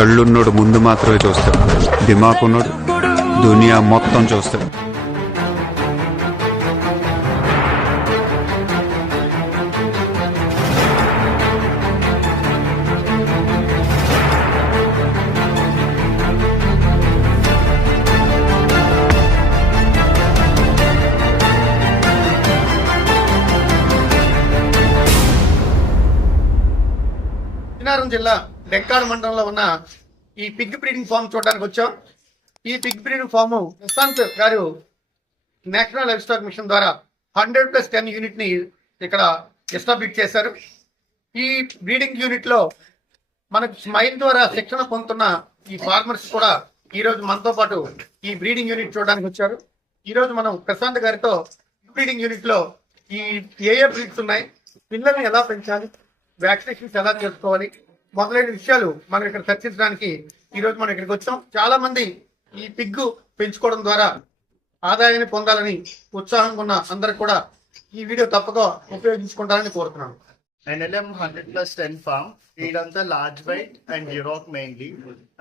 కళ్ళున్నోడు ముందు మాత్రమే చూస్తాడు, దిమాకున్నోడు దునియా మొత్తం చూస్తాడు. విజయనగరం జిల్లా డెక్కాడ మండలంలో ఉన్న ఈ పిగ్ బ్రీడింగ్ ఫామ్ చూడడానికి వచ్చాం. ఈ పిగ్ బ్రీడింగ్ ఫామ్ ప్రశాంత్ గారు నేషనల్ లైఫ్ స్టాక్ మిషన్ ద్వారా 100+10 యూనిట్ ని ఇక్కడ ఎస్టాబ్లిష్ చేశారు. ఈ బ్రీడింగ్ యూనిట్ లో మనకు స్మైల్ ద్వారా శిక్షణ పొందుతున్న ఈ ఫార్మర్స్ కూడా ఈ రోజు మనతో పాటు ఈ బ్రీడింగ్ యూనిట్ చూడడానికి వచ్చారు. ఈ రోజు మనం ప్రశాంత్ గారితో బ్రీడింగ్ యూనిట్ లో ఈ ఏ బ్రీడ్స్ ఉన్నాయి, పిల్లల్ని ఎలా పెంచాలి, వ్యాక్సినేషన్స్ ఎలా చేసుకోవాలి మొదలైన విషయాలు మనం ఇక్కడ చర్చించడానికి ఈ రోజు మనం ఇక్కడికి వచ్చాం. చాలా మంది ఈ పిగ్గు పెంచుకోవడం ద్వారా ఆదాయాన్ని పొందాలని ఉత్సాహంగా ఉన్న అందరికి కూడా ఈ వీడియో తప్పక ఉపయోగించుకుంటారని కోరుతున్నాను. NLM 100+10 ఫార్మ్ ఇదంతా large white and Europe mainly,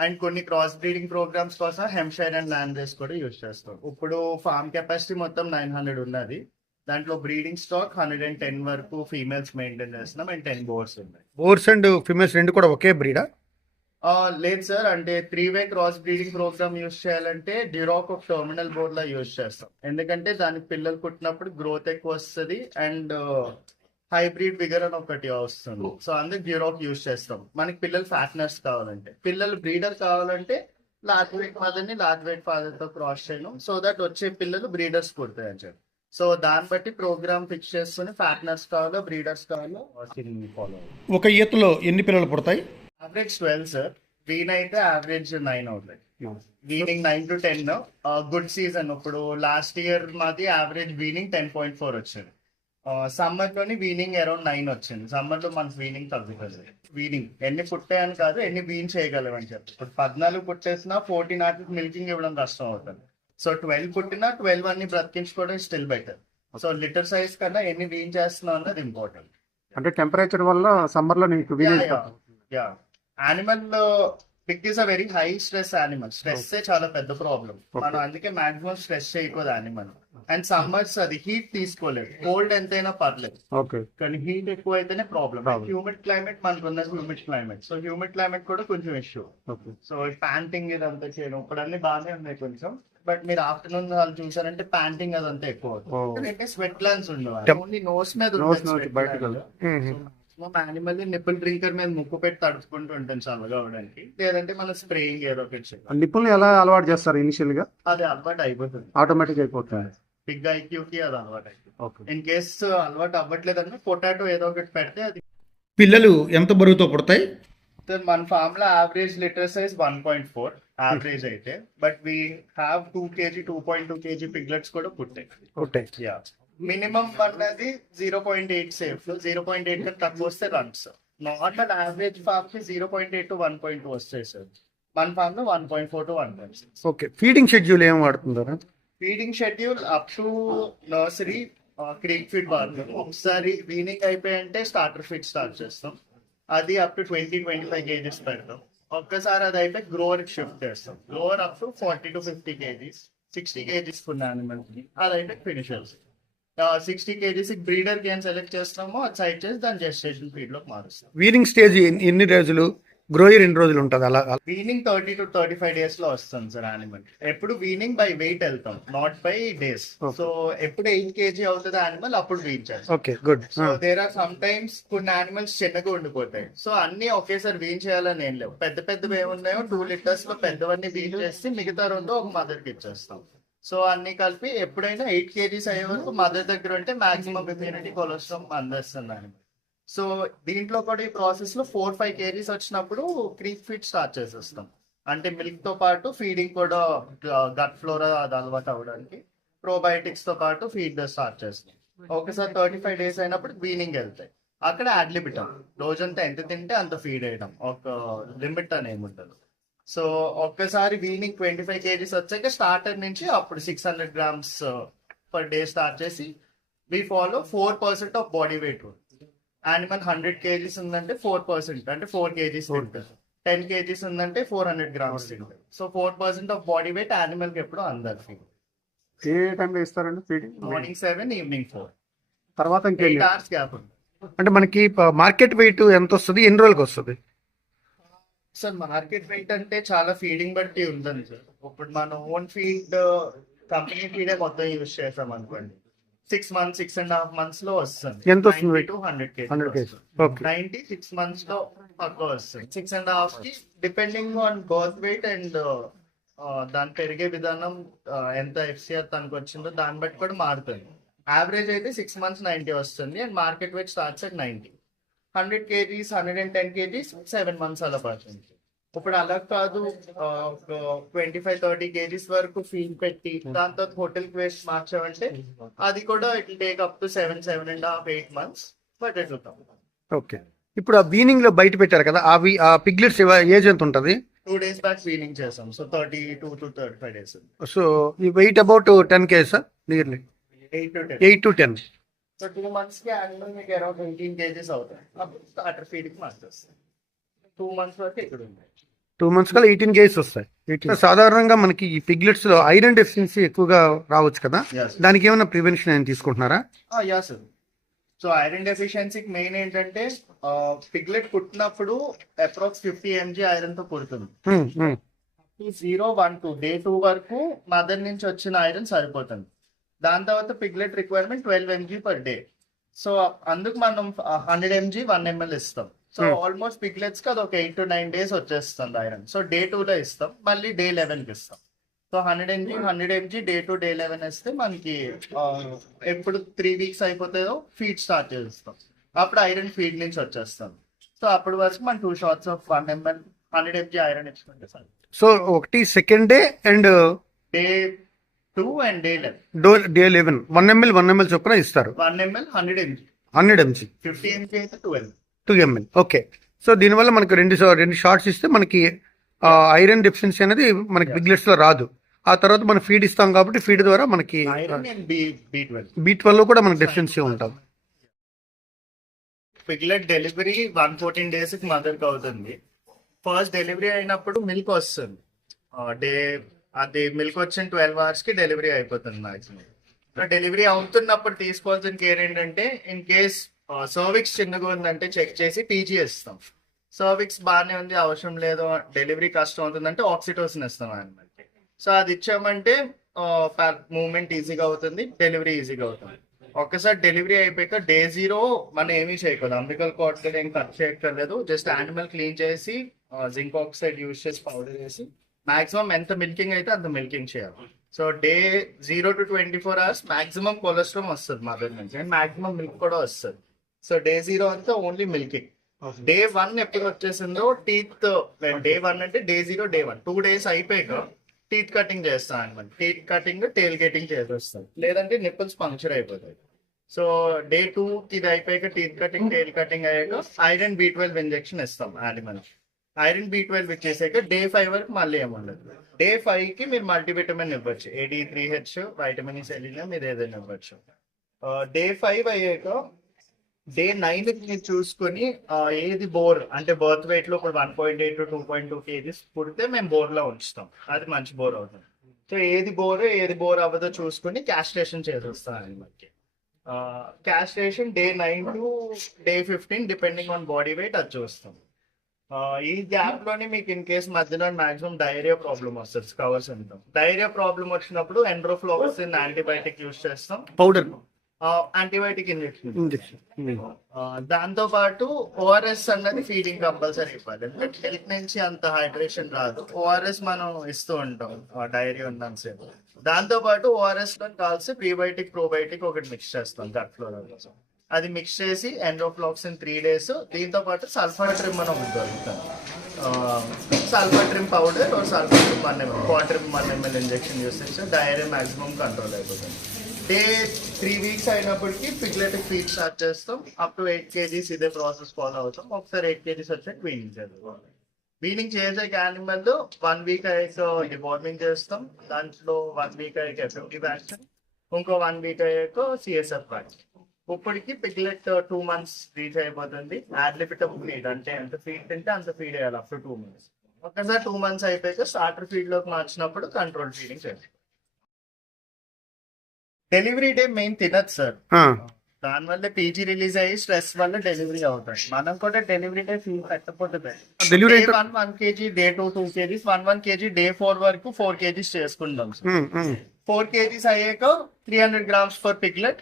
and కొన్ని క్రాస్ బ్రీడింగ్ ప్రోగ్రామ్స్ కోసం హెమ్షైర్ అండ్ ల్యాండ్ రేస్ కూడా యూజ్ చేస్తాం. ఇప్పుడు ఫార్మ్ కెపాసిటీ మొత్తం 900 ఉన్నది. దాంట్లో బ్రీడింగ్ స్టాక్ 110 వరకు ఫీమేల్స్ మెయింటైన్ చేస్తున్నాం అండ్ 10 బోర్స్ ఉన్నాయి. బోర్స్ అండ్ ఫిమేల్స్ రెండు కూడా ఒకే బ్రీడా? లేదు సార్, అంటే 3-way cross breeding programme use చేయాలంటే డ్యూరాక్ ఒక టర్మినల్ బోర్డ్ లా యూజ్ చేస్తాం. ఎందుకంటే దానికి పిల్లలు పుట్టినప్పుడు గ్రోత్ ఎక్కువ వస్తుంది అండ్ హైబ్రిడ్ విగర్ అని ఒకటి వస్తుంది. సో అందుకు డ్యూరాక్ యూజ్ చేస్తాం. మనకి పిల్లలు ఫ్యాట్నర్స్ కావాలంటే, పిల్లలు బ్రీడర్ కావాలంటే లార్జ్ వెయిట్ మదర్ ని లార్జ్ వెయిట్ ఫాదర్ తో క్రాస్ చేయడం, సో దట్ వచ్చే పిల్లలు బ్రీడర్స్ పుడతాయి అని చెప్పి. సో దాన్ని బట్టి ప్రోగ్రామ్ ఫిక్స్ చేసుకుని ఫ్యాట్నర్స్ కావాలో బ్రీడర్స్ కావాలో ఫాలో. ఒక ఈతలో ఎన్ని పిల్లలు పుడతాయి? యావరేజ్ 12 సార్, వీన్ అయితే యావరేజ్ 9 అవుతాయి. Weaning 9 to 10 good season. ఇప్పుడు లాస్ట్ ఇయర్ మాది యావరేజ్ వీనింగ్ 10.4 వచ్చింది. సమ్మర్ లోని వీనింగ్ అరౌండ్ 9 వచ్చింది. సమ్మర్ లో మనకి వీనింగ్ తగ్గుతుంది. వీనింగ్ ఎన్ని పుట్టాయని కాదు, ఎన్ని వీన్ చేయగలం అని చెప్పి. ఇప్పుడు 14 పుట్టేసినా 14 నాటికి మిల్కింగ్ ఇవ్వడం కష్టం అవుతుంది. సో 12 పుట్టినా 12 అన్ని బ్రతికించుకోవడం still better. So litter size కన్నా ఎన్ని వీన్ చేస్తున్నాం అన్నది ఇంపార్టెంట్. అంటే టెంపరేచర్ వల్ల సమ్మర్ లో నీకు animal Pig is a very high stress animal. Stress చాలా పెద్ద ప్రాబ్లం. మనం అందుకే మాక్సిమం స్ట్రెస్ చేయకూడదు యానిమల్. అండ్ సమ్మర్స్ అది హీట్ తీసుకోలేదు, కోల్డ్ ఎంతైనా పర్లేదు, కానీ హీట్ ఎక్కువ అయితేనే ప్రాబ్లం. హ్యూమిడ్ క్లైమేట్ మనకు ఉన్న humid climate, so humid climate కూడా కొంచెం ఇష్యూ. సో ప్యాంటింగ్ ఇదంతా చేయడం ఇప్పుడు అన్ని బాగానే ఉన్నాయి కొంచెం, బట్ మీరు ఆఫ్టర్నూన్ వాళ్ళు చూసారంటే ప్యాంటింగ్ అదంతా ఎక్కువ అవుతుంది. స్వెట్ గ్లాన్స్ ఉండవు, ఓన్లీ నోస్ మీద యానిమల్ నిప్పుల్ డ్రింకర్ మీద ముక్కు పెట్టి తడుపుకుంటూ ఉంటాం చల్లగా అవడానికి, లేదంటే మన స్ప్రేయింగ్ ఏదో ఒకటి. నిప్పుల్ని ఎలా అలవాటు చేస్తారు? ఇనిషియల్ గా అది అలవాటు అయిపోతుంది, ఆటోమేటిక్ అయిపోతుంది. పిగ్ ఐక్యూకి అది అలవాటు అయిపోతుంది. ఇన్ కేస్ అలవాటు అవ్వట్లేదంటే పొటాటో ఏదో ఒకటి పెడితే అది. పిల్లలు ఎంత బరువుతో పుడతాయి? మన ఫార్మ్ లో యావరేజ్ లిటర్ సైజ్ 1.4 యావరేజ్ అయితే, but we have 2 kg 2.2 kg piglets కూడా పుట్టాయి. మినిమం అన్నది 0.8 సేఫ్, 0.8 కంటే తక్కువ వస్తే రన్స్. నార్మల్ యావరేజ్ ఫార్మ్ కి 0.8 to 1.2 వస్తాయి సార్. మన ఫార్మ్ లో 1.4 to 1.6. ఓకే. ఫీడింగ్ షెడ్యూల్ ఏం వాడుతుంటారా? Feeding schedule up to nursery creep feed వాడతాం. ఒకసారి వీనింగ్ అయిపోయింటే స్టార్టర్ ఫీడ్ స్టార్ట్ చేస్తాం. అది అప్ టు 20-25 kgs పెడతాం. ఒక్కసారి అది అయితే గ్రోవర్ షిఫ్ట్ చేస్తాం. Grover up to 40 to 50 kgs, 60 kgs ఉన్న యానిమల్ కి అదైతే ఫినిష్ చేస్తాం. 60 kgs బ్రీడర్ కి ఏం సెలెక్ట్ చేస్తామో అది సైడ్ చేసి దాని జెస్టేషన్ ఫీడ్ లోకి మారుస్తాం. వీనింగ్ స్టేజ్ ఎన్ని రోజులు, గ్రోయర్ ఎన్ని రోజులు ఉంటుంది? అలా వీనింగ్ 30 to 35 days లో వస్తుంది సార్ యానిమల్. ఎప్పుడు వీనింగ్ బై వెయిట్ వెళ్తాం, నాట్ బై డేస్. సో ఎప్పుడు 8 kg అవుతుంది యానిమల్ అప్పుడు వీన్ చేస్తాం. Okay, good. So there are sometimes కొన్ని యానిమల్స్ చిన్నగా ఉండిపోతాయి. సో అన్ని ఒకేసారి వీన్ చేయాలని ఏం లేవు. పెద్ద పెద్దవి ఏమున్నాయో 2 liters లో పెద్దవన్నీ వీన్ చేసి మిగతా 2 ఒక మదర్ కి ఇచ్చేస్తాం. సో అన్ని కలిపి ఎప్పుడైనా 8 kgs అయ్యే వరకు మదర్ దగ్గర ఉంటే మాక్సిమం ఇమ్యూనిటీ కొలెస్ట్రాల్ అందేస్తుంది యానిమల్. సో దీంట్లో కూడా ఈ ప్రాసెస్ లో 4-5 kgs వచ్చినప్పుడు క్రీక్ ఫీడ్ స్టార్ట్ చేసేస్తాం. అంటే మిల్క్ తో పాటు ఫీడింగ్ కూడా గట్ ఫ్లోరా అది అలవాటు అవ్వడానికి ప్రోబయోటిక్స్ తో పాటు ఫీడ్ స్టార్ట్ చేస్తాం. ఒకసారి 35 days అయినప్పుడు వీనింగ్ వెళ్తాయి. అక్కడ యాడ్ లిమిట్ రోజంతా ఎంత తింటే అంత ఫీడ్ వేయడం, ఒక లిమిట్ అని ఏముండదు. సో ఒక్కసారి వీనింగ్ 25 kgs వచ్చాక స్టార్టర్ నుంచి అప్పుడు 600 grams per day స్టార్ట్ చేసి we follow 4% of body weight rule. Animal 100 kgs ఉందంటే 4% అంటే 4 kgs తింటుంది. 10 kgs ఉందంటే 400 గ్రామ్స్ తింటారు. So 4% of body weight animal కి ఎప్పుడు అందరు ఫీడ్. ఏ టైంలో ఇస్తారండి ఫీడింగ్? మార్నింగ్ 7, ఈవినింగ్ 4, తర్వాత 8 ఇంకేం hours గ్యాప్ ఉంది. అంటే మనకి మార్కెట్ వెయిట్ ఎంత వస్తుంది, ఎన్ని రోజులకి వస్తుంది? సార్ మార్కెట్ వెయిట్ అంటే చాలా ఫీడింగ్ బట్టి ఉంటుంది సార్. ఇప్పుడు మనం ఓన్ ఫీడ్ కంపెనీ ఫీడే మొత్తం యూజ్ చేసాం అనుకోండి, 6 months, 6.5 months లో వస్తుంది. ఎంత వస్తుంది weight? 100 100 kgs. kgs. Okay. 90 6 months లో తక్కువ వస్తుంది. 6.5 కి depending on birth weight and దాని పెరిగే విధానం, ఎంత FCR తనకు వచ్చిందో దాన్ని బట్టి కూడా మారుతుంది. యావరేజ్ అయితే 6 months 90 వస్తుంది and market weight starts at 90. 100 kgs, 110 kgs 7 months అలా పడుతుంది. ఇప్పుడు అలా కాదు, 25-30 kgs వరకు ఫీడ్ పెట్టి దాంతో హోటల్ వేస్ట్ మార్చామంటే అది కూడా it take up to 7.5, 8 months, but ఎట్లుతాం. ఓకే. ఇప్పుడు ఆ వీనింగ్ లో బయట పెట్టారు కదా, అవి ఆ పిగ్లెట్స్ ఏజ్ ఎంత ఉంటుంది? 2 days బ్యాక్ వీనింగ్ చేసాం. So 32 to 35 days. సో ఈ weight about 10 kgs nearly 8 to 10. 8 to 10. So 2 months కి యానిమల్ మీకు అరౌండ్ 18 kgs అవుతాయి. అప్పుడు స్టార్టర్ ఫీడ్ కి మార్చేస్తాం. 2 months వరకు ఇక్కడ ఉంది. 2 months కల్లా 18 kgs వస్తాయి. సాధారణంగా మనకి ఈ పిగ్లెట్స్ లో ఐరన్ డెఫిషియన్సీ ఎక్కువగా రావచ్చు కదా, Yes. దానికి ఏమైనా ప్రివెన్షన్ ఏమైనా తీసుకుంటున్నారా? Yeah sir. సో ఐరన్ డెఫిషియన్సీకి మెయిన్ ఏంటంటే పిగ్లెట్ పుట్టినప్పుడు అప్రాక్స్ 50 mg ఐరన్ తో పుడుతుంది. 0, 1, 2 డే 2 వరకు మదర్ నుంచి వచ్చిన ఐరన్ సరిపోతుంది. దాని తర్వాత piglet requirement 12 mg per day. So అందుకు మనం 100 mg 1 ml ఇస్తాం. సో ఆల్మోస్ట్ పిగ్లెట్స్ కి అది ఒక 8 to 9 days వచ్చేస్తుంది ఐరన్. సో డే 2 లో ఇస్తాం, మళ్ళీ డే 11 కి ఇస్తాం. సో 100 mg డే 2 డే 11 ఇస్తే మనకి ఎప్పుడు 3 weeks అయిపోతుందో ఫీడ్ స్టార్ట్ చేస్తాం. అప్పుడు ఐరన్ ఫీడ్ నుంచి వచ్చేస్తాం. సో అప్పటి వరకు మనం 2 shots of 1 ml 100 mg iron ఇచ్చుకుంటే సార్. సో ఒకటి second day and day 2 and day 11. Day 11 1 ml చొప్పున ఇస్తారు. 1 ml 100 mg 100 mg 50 mg అయితే 12. 2 ml. ఓకే. సో దీనివల్ల మనకి రెండు షార్ట్స్ ఇస్తే మనకి ఐరన్ డెఫిషియన్సీ అనేది మనకి పిగ్లెట్స్ లో రాదు. ఆ తర్వాత మనం ఫీడ్ ఇస్తాం కాబట్టి ఫీడ్ ద్వారా మనకి ఐరన్ అండ్ B12. B12 లో కూడా మనకి డెఫిషియన్సీ ఉంటుంది. పిగ్లెట్ డెలివరీ 114 days కి మదర్ కి అవుతుంది. ఫస్ట్ డెలివరీ అయినప్పుడు మిల్క్ వస్తుంది. అది మిల్క్ వచ్చిన 12 hours కి డెలివరీ అయిపోతుంది మాక్సిమం. డెలివరీ అవుతున్నప్పుడు తీసుకోవాల్సిన కేర్ ఏంటంటే, ఇన్ కేస్ సర్విక్స్ చిన్నగా ఉందంటే చెక్ చేసి టీజీ ఇస్తాం. సర్విక్స్ బాగానే ఉంది, అవసరం లేదు, డెలివరీ కష్టం అవుతుందంటే ఆక్సిటోసిన్ ఇస్తాం అన్నమాట. సో అది ఇచ్చామంటే మూవ్మెంట్ ఈజీగా అవుతుంది, డెలివరీ ఈజీగా అవుతుంది. ఒక్కసారి డెలివరీ అయిపోయాక డే 0 మనం ఏమీ చేయకూడదు. అంబికల్ కార్డ్ ఏం కట్ చేయక్కర్లేదు. జస్ట్ యానిమల్ క్లీన్ చేసి జింక్ ఆక్సైడ్ యూజ్ చేసి పౌడర్ వేసి మాక్సిమం ఎంత మిల్కింగ్ అయితే అంత మిల్కింగ్ చేయాలి. So day 0 to 24 hours maximum cholesterol వస్తుంది మదర్ నుంచి అండ్ మాక్సిమం మిల్క్ కూడా వస్తుంది. సో డే 0 అంతా ఓన్లీ మిల్కింగ్. డే 1 ఎప్పుడు వచ్చేసిందో టీత్, డే 1 అంటే డే 0 డే 1 2 days అయిపోయాక టీత్ కటింగ్ చేస్తాం అనమాట. టీత్ కటింగ్ టేల్ గెటింగ్ చేసేస్తాం, లేదంటే నిప్పుల్స్ పంక్చర్ అయిపోతాయి. సో డే 2 కి ఇది అయిపోయాక టీత్ కటింగ్ టేల్ కటింగ్ అయ్యాక ఐరన్ B12 ఇంజెక్షన్ ఇస్తాం యానిమల్. ఐరన్ B12 ఇచ్చేసాక డే 5 వరకు మళ్ళీ ఏముండదు. డే 5 కి మీరు మల్టీవిటమిన్ ఇవ్వచ్చు, AD3H, వైటమిన్ సెలినియం, మీరు ఏదైనా ఇవ్వచ్చు. డే 5 అయ్యాక డే 9 మీరు చూసుకొని ఏది బోర్ అంటే బర్త్ వెయిట్ లో ఇప్పుడు 1.8 to 2.2 kgs పుడితే మేము బోర్ లో ఉంచుతాం, అది మంచి బోర్ అవుతుంది. సో ఏది బోర్ అవ్వదో చూసుకొని క్యాస్ట్రేషన్ చేసేస్తాం అనిమల్కి. Castration day 9 to day 15 depending on body weight అది చూస్తాం. ఈ గ్యాప్ లోని మీకు ఇన్ కేస్ మధ్యలో మాక్సిమం డైరియా ప్రాబ్లమ్ వస్తుంది, కవర్స్ ఉంటాం. డైరియా ప్రాబ్లమ్ వచ్చినప్పుడు ఎండ్రోఫ్లోక్సిన్ యాంటీబయాటిక్ యూజ్ చేస్తాం, పౌడర్ యాంటీబయాటిక్ ఇంజెక్షన్. దాంతో పాటు ORS అన్నది ఫీడింగ్ కంపల్సరీ ఇవ్వాలి. హెల్త్ నుంచి అంత హైడ్రేషన్ రాదు, ORS మనం ఇస్తూ ఉంటాం డైరీ ఉన్నంతసేపు. దాంతో పాటు ORS లో కాల్సి ప్రీబయోటిక్ ప్రోబయోటిక్ ఒకటి మిక్స్ చేస్తాం గట్ ఫ్లోరా కోసం. అది మిక్స్ చేసి ఎండ్రోఫ్లోక్సిన్ 3 days, దీంతో పాటు సల్ఫాట్రిమ్ అని ఒకటి దొరుకుతుంది. సల్ఫాట్రిమ్ పౌడర్ సల్ఫాట్రిమ్ 1 ml, క్వాట్రిమ్ 1 ml ఇంజెక్షన్ యూస్ చేస్తే డైరియా మాక్సిమం కంట్రోల్ అయిపోతుంది. డే 3 weeks అయినప్పటికీ పిగ్లెట్ ఫీడ్ స్టార్ట్ చేస్తాం. అప్ టు 8 kgs ఇదే ప్రాసెస్ ఫాలో అవుతాం. ఒకసారి 8 kgs వచ్చాక వీనింగ్ చేస్తాం. వీనింగ్ చేసాక యానిమల్ 1 week అయ్యాక డివార్మింగ్ చేస్తాం. దాంట్లో 1 week అయ్యాక FMT వ్యాక్సిన్, ఇంకో 1 week అయ్యాక CSF వ్యాక్సిన్. ఇప్పటికి పిగ్లెట్ 2 months రీచ్ అయిపోతుంది. యాడ్లిపిటబుల్ ఫీడ్ అంటే ఎంత ఫీడ్ తింటే అంత ఫీడ్ వేయాలి అప్ టు 2 months. ఒకసారి 2 months అయిపోయాక స్టార్టర్ ఫీడ్ లోకి మార్చినప్పుడు కంట్రోల్ ఫీడింగ్ చేయాలి. డెలివరీ డే మెయిన్ తినదు సార్. దానివల్ల పీజీ రిలీజ్ అయ్యి స్ట్రెస్ వల్ల డెలివరీ అవుతాయి. మనం కూడా డెలివరీ డే ఫీల్ పెట్టకపోతే delivery day 1 kg, day 2 kgs, 1 kg, day 4 వరకు 4 kgs చేసుకుంటాం సార్. 4 kgs అయ్యాక 300 grams per piglet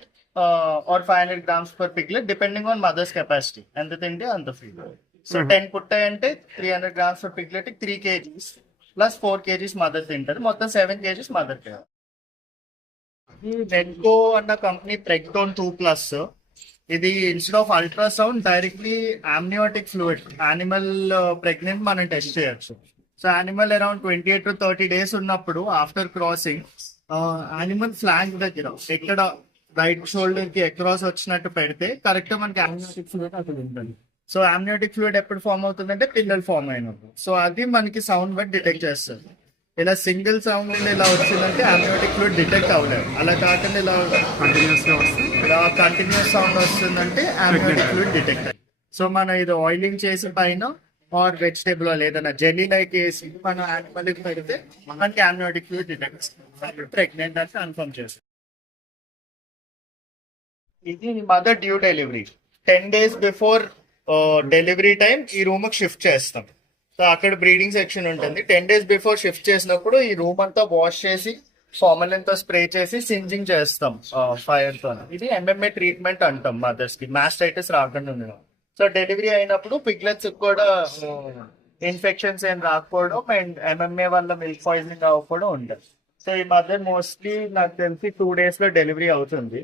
or 500 grams per piglet depending on mother's capacity. ఎంత తింటే అంత feed. So 10 పుట్టాయంటే 300 grams per piglet 3 kgs plus 4 kgs mother తింటారు. మొత్తం 7 kgs mother తింటారు. ఈ నెట్కో అన్న కంపెనీ ప్రెగ్టోన్ 2+. ఇది instead of ultrasound directly amniotic fluid animal pregnant మనం టెస్ట్ చేయొచ్చు. So animal around 28 to 30 days ఉన్నప్పుడు ఆఫ్టర్ క్రాసింగ్ యానిమల్ ఫ్లాంక్ దగ్గర ఎక్కడ రైట్ షోల్డర్ కి అక్రాస్ వచ్చినట్టు పెడితే కరెక్ట్ మనకి ఆమ్నియోటిక్ ఫ్లూయిడ్ అక్కడ ఉంటుంది. సో ఆమ్నియోటిక్ ఫ్లూయిడ్ ఎప్పుడు ఫామ్ అవుతుందంటే పిల్లలు ఫామ్ అయినప్పుడు. సో అది మనకి సౌండ్ బట్టి డిటెక్ట్ చేస్తుంది. ఇలా సింగిల్ సౌండ్ ఇలా వచ్చిందంటే ఆమ్నియోటిక్ ఫ్లూయిడ్ డిటెక్ట్ అవ్వలేదు. అలా కాకుండా ఇలా కంటిన్యూస్ సౌండ్ వస్తుందంటే ఆమ్నియోటిక్ ఫ్లూయిడ్ డిటెక్ట్ అయ్యింది. సో మనం ఇది ఆయిలింగ్ చేసి పైన ఆర్ వెజిటేబుల్ ఏదైనా జెల్లీ లైక్ వేసి మనం యానిమల్ కి పెడితే మనకి ఆమ్నియోటిక్ ఫ్లూయిడ్ డిటెక్ట్ ప్రెగ్నెంట్ అని కన్ఫర్మ్ చేస్తుంది. ఇది mother due delivery 10 days before delivery time ఈ రూమ్ కి షిఫ్ట్ చేస్తాం. సో అక్కడ బ్రీడింగ్ సెక్షన్ ఉంటుంది. 10 days బిఫోర్ షిఫ్ట్ చేసినప్పుడు ఈ రూమ్ అంతా వాష్ చేసి ఫార్మలిన్ తో స్ప్రే చేసి సింజింగ్ చేస్తాం ఫైర్ తో. ఇది ఎంఎంఏ ట్రీట్మెంట్ అంటాం మదర్స్ కి మాస్టైటిస్ రాకుండా ఉండడం. సో డెలివరీ అయినప్పుడు పిగ్లెట్స్ కూడా ఇన్ఫెక్షన్స్ ఏం రాకపోవడం అండ్ ఎంఎంఏ వల్ల మిల్క్ పాయిజనింగ్ అవ్వకపోవడం ఉంటుంది. సో ఈ మదర్ మోస్ట్లీ నాకు తెలిసి 2 days లో డెలివరీ అవుతుంది.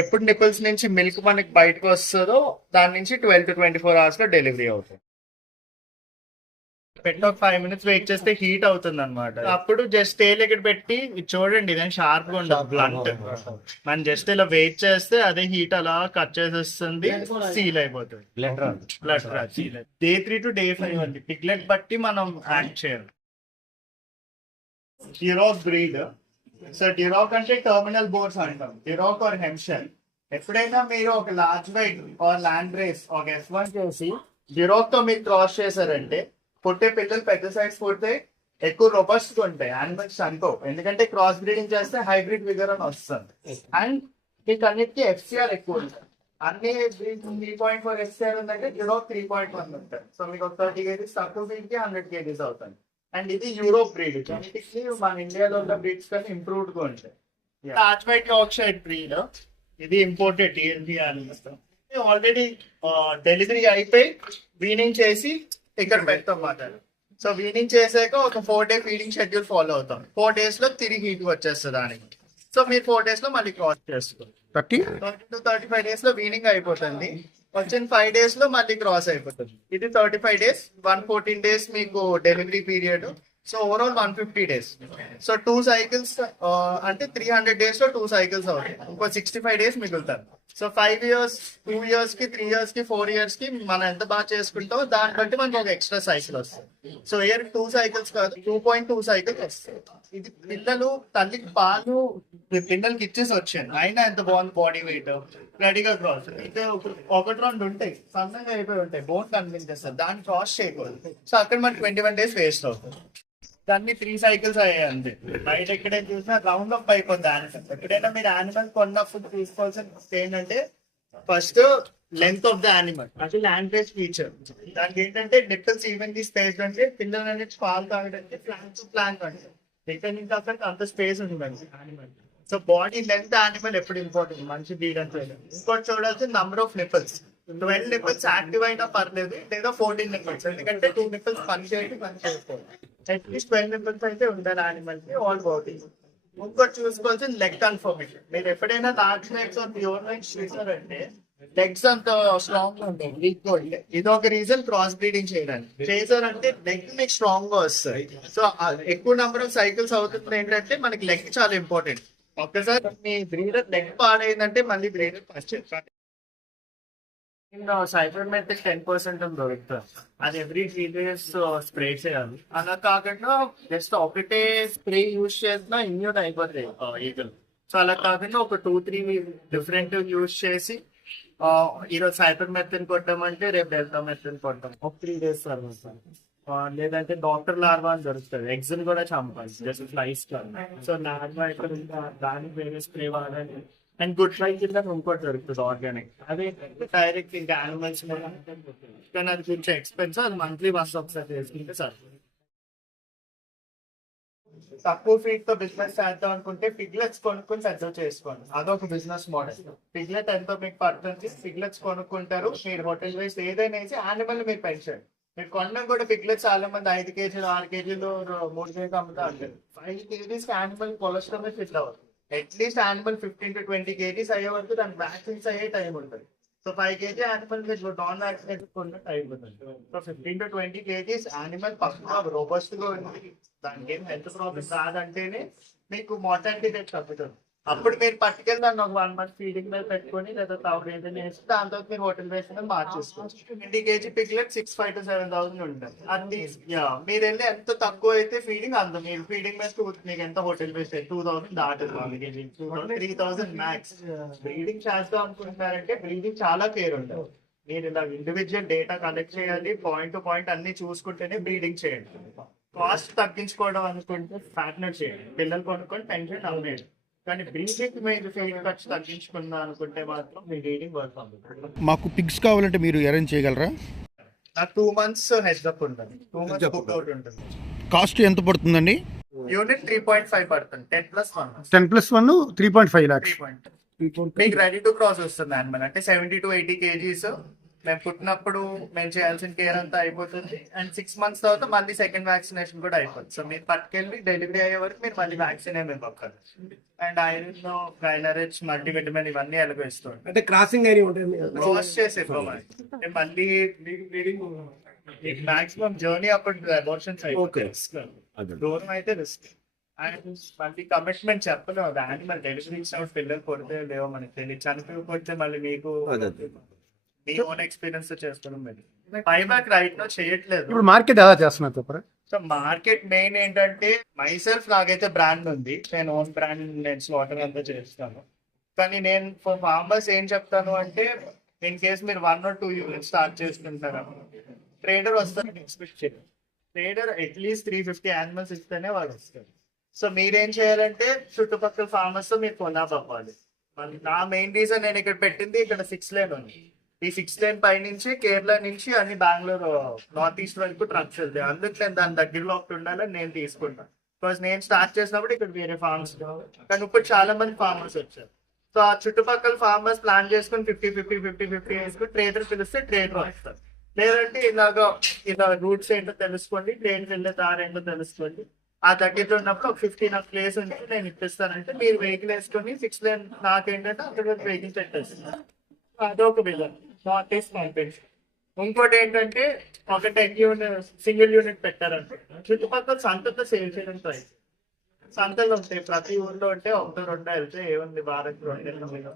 ఎప్పుడు నిపుల్స్ నుంచి మిల్క్ మనకి బయటకు వస్తుందో దాని నుంచి 12 to 24 hours లో డెలివరీ అవుతుంది. పెట్టి ఒక 5 minutes వెయిట్ చేస్తే హీట్ అవుతుంది అనమాట. అప్పుడు జస్ట్ టేల్ ఇక్కడ పెట్టి చూడండి ఇదేం షార్ప్ గా ఉండదు బ్లంట్. మనం జస్ట్ ఇలా వెయిట్ చేస్తే అదే హీట్ అలా కట్ చేసేస్తుంది, సీల్ అయిపోతుంది. Blood seal day 3 to day 5 అండి. పిగ్లెట్ బట్టి మనం యాక్ట్ చేయాలి. డ్యూరాక్ బ్రీడ్. సో డ్యూరాక్ అంటే టర్మినల్ బోర్స్ అంటాం. Duroc or Hampshire. ఎప్పుడైనా మీరు ఒక large white or Landrace ఒక F1 చేసి డ్యూరాక్ తో మీరు క్రాస్ చేశారంటే పుట్టే పిల్లలు పెద్ద సైజ్ పుడితే ఎక్కువ రొబస్ట్ ఉంటాయి. యానిమల్స్ అనుకో ఎందుకంటే క్రాస్ బ్రీడింగ్ చేస్తే హైబ్రిడ్ విగర్ అని వస్తుంది. అండ్ మీకు అన్నిటికీ FCR ఎక్కువ ఉంటుంది. అన్ని 3.4 FCR ఉందంటే డ్యూరాక్ 3.1 ఉంటుంది. సో మీకు ఒక 30 kgs తక్కువ బ్రీడ్ కి 100 kgs అవుతుంది. అండ్ ఇది యూరోప్ బ్రీడ్. జెనెటిక్లీ మన ఇండియాలో ఉన్న బ్రీడ్స్ కానీ ఇంప్రూవ్డ్ గా ఉంటాయి. Large white Yorkshire breed. ఇది imported TNT animals. Already delivery అయిపోయి వీనింగ్ చేసి ఇక్కడ పెడతాం మాట. సో వీనింగ్ చేసాక ఒక 4 day ఫీడింగ్ షెడ్యూల్ ఫాలో అవుతాం. 4 days లో తిరిగి హీట్ వచ్చేస్తుంది దానికి. సో మీరు 4 days లో మళ్ళీ క్రాస్ చేసుకోండి. 30 to 35 days లో వీనింగ్ అయిపోతుంది. వచ్చిన 5 days లో మళ్ళీ క్రాస్ అయిపోతుంది. ఇది 35 days, 114 days మీకు delivery period. So overall 150 days. So 2 cycles అంటే 300 days లో 2 cycles అవుతాయి. ఇంకో 65 days మిగులుతారు. సో 5 years, 2 years కి, 3 years కి, 4 years కి మనం ఎంత బాగా చేసుకుంటామో దాన్ని బట్టి మనకి ఒక ఎక్స్ట్రా సైకిల్ వస్తుంది. సో ఇయర్ 2 cycles కాదు 2.2 cycles వస్తాయి. ఇది పిల్లలు తల్లికి పాలు పిల్లలకి ఇచ్చేసి వచ్చాను అయినా ఎంత బాగుంది బాడీ వెయిట్ రెడీగా క్రాస్. అయితే 1-2 ఉంటాయి సన్నగా అయిపోయి ఉంటాయి, బోన్ కనిపించేస్తారు, దాన్ని క్రాస్ చేయకూడదు. సో అక్కడ మనకి 21 days వేస్ట్ అవుతుంది. దాన్ని 3 cycles అయ్యాయి అంతే. బయట ఎక్కడైనా చూసినా రౌండ్ అప్ అయిపోద్ది యానిమల్. ఎక్కడైనా మీరు యానిమల్ కొన్నప్పుడు తీసుకోవాల్సిన ఏంటంటే first length of the animal. అది ల్యాండ్ రేస్ ఫీచర్. దానికి ఏంటంటే నిప్పుల్స్ ఈవెన్లీ స్పేస్ అంటే పిల్లలు అనేది పాలు తాగడానికి ప్లాంక్ టు ప్లాంక్ అంటే ఇక్కడ నుంచి అక్కడికి అంత స్పేస్ ఉంటుంది animal. So body length animal ఎప్పుడు ఇంపార్టెంట్ మంచి బ్రీడ్ అంటే. ఇంకోటి చూడాల్సిన number of nipples. 12 nipples active అయినా పర్లేదు, లేదా 14 nipples. ఎందుకంటే 2 nipples పని చేసుకోవాలి. అట్లీస్ట్ 12 nipples అయితే ఉండాలి యానిమల్ కి ఆల్ బాడీ. ఇంకోటి చూసుకోవాల్సింది లెగ్ కన్ఫర్మేషన్. మీరు ఎప్పుడైనా large legs or pure legs చూసారంటే లెగ్స్ అంత స్ట్రాంగ్ గా ఉంటాయి, వీక్ గా ఉంటాయి. ఇది ఒక రీజన్ క్రాస్ బ్రీడింగ్ చేయడానికి. చేశారంటే లెగ్ మీకు స్ట్రాంగ్ గా వస్తాయి. సో ఎక్కువ నెంబర్ ఆఫ్ సైకిల్స్ అవుతుంది ఏంటంటే మనకి లెగ్ చాలా ఇంపార్టెంట్. ఒక్కసారి మీ బ్రీడర్ లెగ్ పాడైందంటే మళ్ళీ బ్రీడర్ ఫస్ట్ సైబర్ మెథడ్ 10% దొరుకుతుంది. అది ఎవ్రీ 3 days స్ప్రే చేయాలి. అలా కాకుండా జస్ట్ ఒకటే స్ప్రే యూజ్ చేసినా ఇమ్యూన్ అయిపోతాయి ఈగలు. సో అలా కాకుండా ఒక 2-3 డిఫరెంట్ యూజ్ చేసి ఈరోజు సైపర్ మెథడ్ కొట్టామంటే రేపు డెల్టా మెథడ్ కొట్టాం ఒక 3 days తర్వాత. లేదంటే డాక్టర్ లార్వా అని దొరుకుతుంది, ఎగ్స్ కూడా చంపాలి జస్ట్ ఫ్లైస్. సో లార్వా ఇక్కడ ఉందా, దానికి వేరే స్ప్రే వాడాలి. అండ్ గుడ్ ఫ్లై కింద ఇంకోటి దొరుకుతుంది ఆర్గానిక్, అదే డైరెక్ట్ ఇంకా యానిమల్స్ కానీ అది కొంచెం ఎక్స్పెన్సివ్, అది మంత్లీ వన్స్ ఒకసారి చేసుకుంటే సార్. తక్కువ ఫీట్ తో బిజినెస్ చేద్దాం అనుకుంటే పిగ్లెట్స్ కొనుక్కొని సర్వ్ చేసుకోండి, అదొక బిజినెస్ మోడల్. పిగ్లెట్ ఎంతో మీకు పడుతుంది, పిగ్లెట్స్ కొనుక్కుంటారు, మీరు హోటల్ వేసి ఏదైనా వేసి యానిమల్ మీరు పెంచండి. మీరు కొనడం కూడా పిగ్లెట్స్ చాలా మంది 5 kgs 6 kgs 3 kgs అమ్ముతా ఉంటారు. 5 kgs యానిమల్ కొలెస్ట్రాల్ ఫిట్ అవ్వదు. అట్లీస్ట్ యానిమల్ 15 to 20 kgs అయ్యే వరకు దానికి వ్యాక్సిన్స్ అయ్యే టైం ఉంటుంది. సో 5 kg యానిమల్ మీరు నాన్ వ్యాక్సినేటెడ్ కొన్న టైం ఉంటుంది. సో 15 to 20 kgs యానిమల్ పక్కన రోబస్ట్ గా ఉంది, దానికి ఏం హెల్త్ ప్రాబ్లమ్ రాదంటేనే మీకు మార్టాలిటీ రేట్ తగ్గుతుంది. అప్పుడు మీరు పట్టుకెళ్ళి దాన్ని ఒక 1 month ఫీడింగ్ మీద పెట్టుకొని లేదా తౌడు ఏదైనా వేసి దాని తర్వాత మీరు హోటల్ వేసిన మార్చేసుకోవచ్చు. 20 kg పిగ్లెట్ 6,500 to 7,000 ఉంటుంది. అది మీరు వెళ్ళి ఎంత తక్కువ అయితే ఫీడింగ్ అంత, మీరు ఫీడింగ్ మీద మీకు ఎంత హోటల్ వేస్ట్ 2,000 దాటదు, 3,000 మ్యాక్స్. బ్రీడింగ్ చేద్దాం అనుకుంటున్నారంటే బ్రీడింగ్ చాలా కేర్ ఉంటుంది. మీరు ఇలా ఇండివిజువల్ డేటా కలెక్ట్ చేయాలి, పాయింట్ టు పాయింట్ అన్ని చూసుకుంటేనే బ్రీడింగ్ చేయండి. కాస్ట్ తగ్గించుకోవడం అనుకుంటే ఫ్యాట్నర్ చేయండి, పిల్లలు కొనుక్కొని పెన్షన్ అమ్మేయండి. కానీ బ్రీడింగ్ మీరు ఫీడ్ ఖర్చు తగ్గించుకున్నా అనుకుంటే మాత్రం మీ బ్రీడింగ్ వర్క్ అవుతుంది. మాకు పిగ్స్ కావాలంటే మీరు అరేంజ్ చేయగలరా? నాకు 2 months హెడ్స్ అప్ ఉంటుంది, 2 months బుక్ అవుట్ ఉంటుంది. కాస్ట్ ఎంత పడుతుందండి? యూనిట్ 3.5 పడుతుంది, 10+1 10+1 3.5 lakhs. 3.5 మీకు రెడీ టు క్రాస్ వస్తుంది యానిమల్, అంటే 70 to 80 kgs. మేము పుట్టినప్పుడు మేము చేయాల్సిన కేర్ అంతా అయిపోతుంది. అండ్ 6 months తర్వాత మళ్ళీ సెకండ్ వ్యాక్సినేషన్ కూడా అయిపోతుంది. సో మీరు పట్టుకెళ్ళి డెలివరీ అయ్యే వరకు మీరు మళ్ళీ వ్యాక్సిన్ ఏమి ఇవ్వక్కర్లేదు. అండ్ ఐరన్, గైనరిచ్, మల్టీవిటమిన్ ఇవన్నీ ఎలాగో ఇస్తుంది. అంటే క్రాసింగ్ అని ఉంటుంది, క్రాస్ చేసి ఇవ్వమని అంటే మళ్ళీ మాక్సిమం జర్నీ అప్పుడు అబార్షన్స్ అయిపోతుంది, దూరం అయితే రిస్క్. అండ్ మళ్ళీ కమిట్మెంట్ చెప్పలేము, యానిమల్ డెలివరీ ఇచ్చినప్పుడు పిల్లలు కొడితే లేవో మనకి తెలియదు, చనిపోతే మళ్ళీ మీకు మీ ఓన్ ఎక్స్పీరియన్స్ చేసుకోవడం పైబ్యాక్ రైట్ లో చేయట్లేదు. ఇప్పుడు మార్కెట్ ఎలా చేస్తున్నారు చెప్పరా? సో మార్కెట్ మెయిన్ ఏంటంటే మైసెల్ఫ్ నాకైతే బ్రాండ్ ఉంది, నేను ఓన్ బ్రాండ్ నేను స్లాటర్ అంతా చేస్తాను. కానీ నేను ఫార్మర్స్ ఏం చెప్తాను అంటే, ఇన్ కేస్ మీరు 1 or 2 units స్టార్ట్ చేసుకుంటారు, ట్రేడర్ వస్తారని ఎక్స్పెక్ట్ చేయండి. ట్రేడర్ అట్లీస్ట్ 350 యానిమల్స్ ఇస్తేనే వాళ్ళు వస్తారు. సో మీరేం చేయాలంటే చుట్టుపక్కల ఫార్మర్స్ తో మీరు కొనాబ్ అవ్వాలి. నా మెయిన్ రీజన్ నేను ఇక్కడ పెట్టింది, ఇక్కడ 6 lane ఉంది. ఈ 6 lane పై నుంచి కేరళ నుంచి అన్ని బెంగళూరు నార్త్ ఈస్ట్ వరకు ట్రక్స్ వెళ్తాయి. అందుకు నేను దాని దగ్గరలో ఒకటి ఉండాలని నేను తీసుకుంటాను. బికాస్ నేను స్టార్ట్ చేసినప్పుడు ఇక్కడ వేరే ఫార్మ్స్, కానీ ఇప్పుడు చాలా మంది ఫార్మర్స్ వచ్చారు. సో ఆ చుట్టుపక్కల ఫార్మర్స్ ప్లాన్ చేసుకుని 50-50 వేసుకుని ట్రేడర్ పిలిస్తే ట్రేడర్ వస్తారు. లేదంటే ఇలా రూట్స్ ఏంటో తెలుసుకోండి, ట్రైన్ వెళ్ళే దారి ఏంటో తెలుసుకోండి. ఆ 30 ఉన్నప్పుడు ఒక 15 నాకు ప్లేస్ ఉంటే నేను ఇప్పిస్తానంటే మీరు వెహికల్ వేసుకొని 6 lane నాకేంటంటే అక్కడ వెహికల్ పెట్టేస్తాను. అదొక విధానం, నాట్ ఈస్ట్ కాంపిటీషన్. ఇంకోటి ఏంటంటే ఒక 10 unit సింగిల్ యూనిట్ పెట్టారంటే చుట్టుపక్కల సంతతో సేల్ చేయడం ట్రై. సంతలు ఉంటాయి ప్రతి ఊర్లో, ఉంటే 1-2 వెళ్తే ఏముంది, వారానికి 2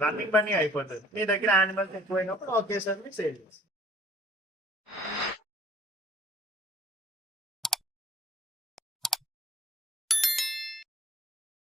రన్నింగ్ మనీ అయిపోతుంది. మీ దగ్గర యానిమల్స్ ఎక్కువైనప్పుడు ఒకేసారి సేల్ చేస్తారు.